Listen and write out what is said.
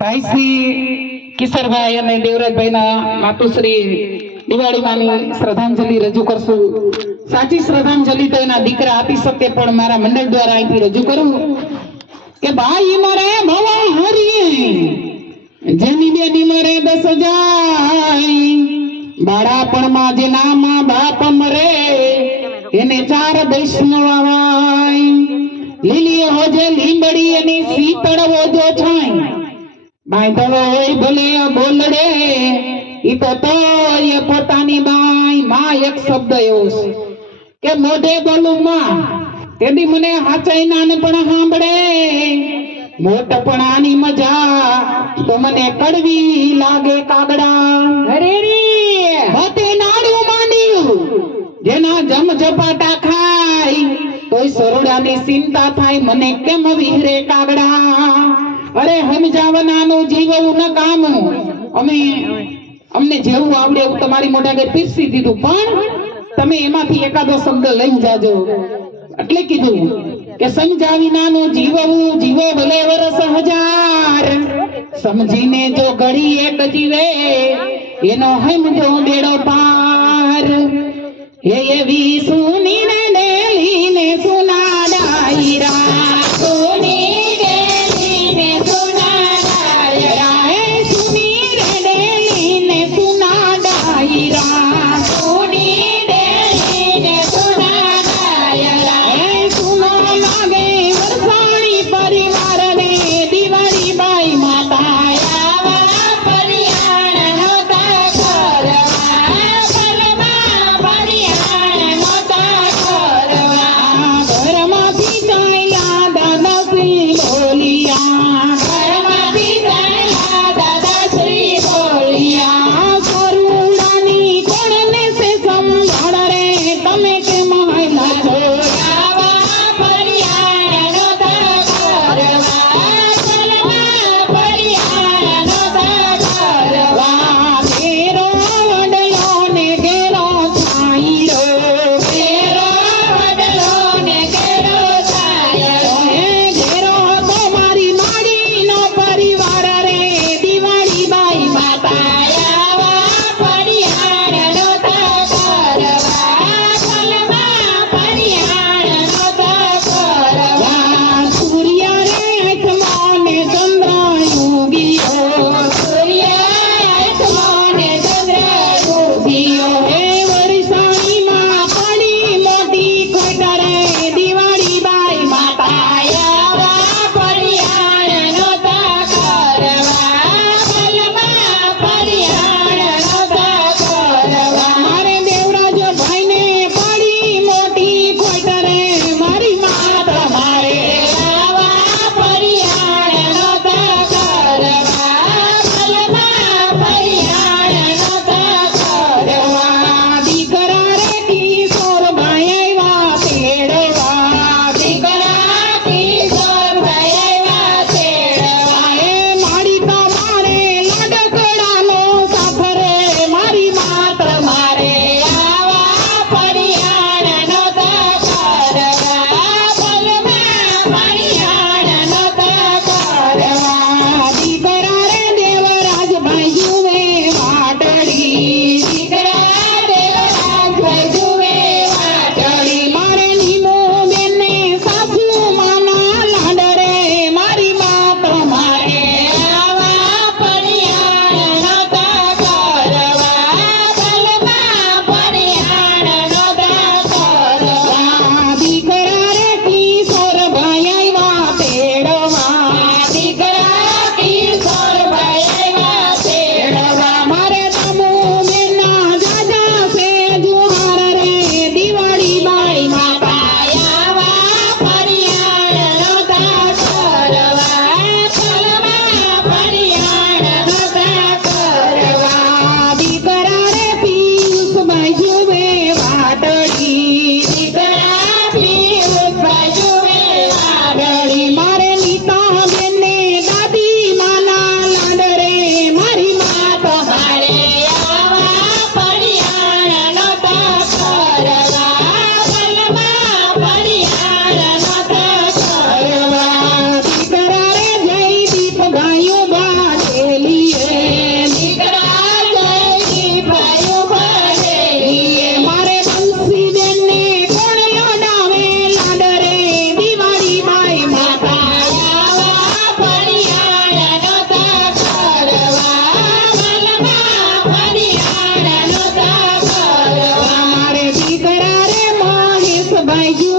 ભાઈ શ્રી કિશોરભાઈ અને દેવરાજભાઈના માતુશ્રી દિવાળીમાંની શ્રદ્ધાંજલિ રજૂ કરશું. સાચી શ્રદ્ધાંજલિ તો એના દીકરા આપી શકે, પણ મારા મંડળ દ્વારા અહીંથી રજૂ કરું કે ભાઈ મરે ભવા હરી, જેની બેની મરે દસ જાય, બાળાપણમાં જે મા બાપ મરે, એને ચાર વૈષ્ણવાય લીલી હોજે લીંબડી એની શીતળ ઓજો છાય. બાંધવો હોય ભલે બોલડે ઈ તો તોય પોતાની બાઈ માં એક શબ્દ એવો છે કે મોઢે બોલું માં તેદી મને હાચાઈ નાનપણ સાંભળે. મોટપણાની મજા તો મને કડવી લાગે કાગડા. અરે રે બતે નાડું માંડ્યું જેના જમ જપાટા ખાય કોઈ સરોડાની ચિંતા થાય મને કેમ વિહરે કાગડા? અરે સમજાવનાનું જીવવું ન કામ અમે અમને જેવું આવડે એવું તમારી મોઢા આગળ પીરસી દીધું. પણ તમે એમાંથી એકાદો શબ્દ લઈ જાજો. એટલે કીધું કે સમજાવી નાનું જીવવું જીવો ભલે વરસ હજાર. સમજીને જો ઘડી એક જીવે, એનો હમજો બેડો પાર. હે એવી સુની মারে Allí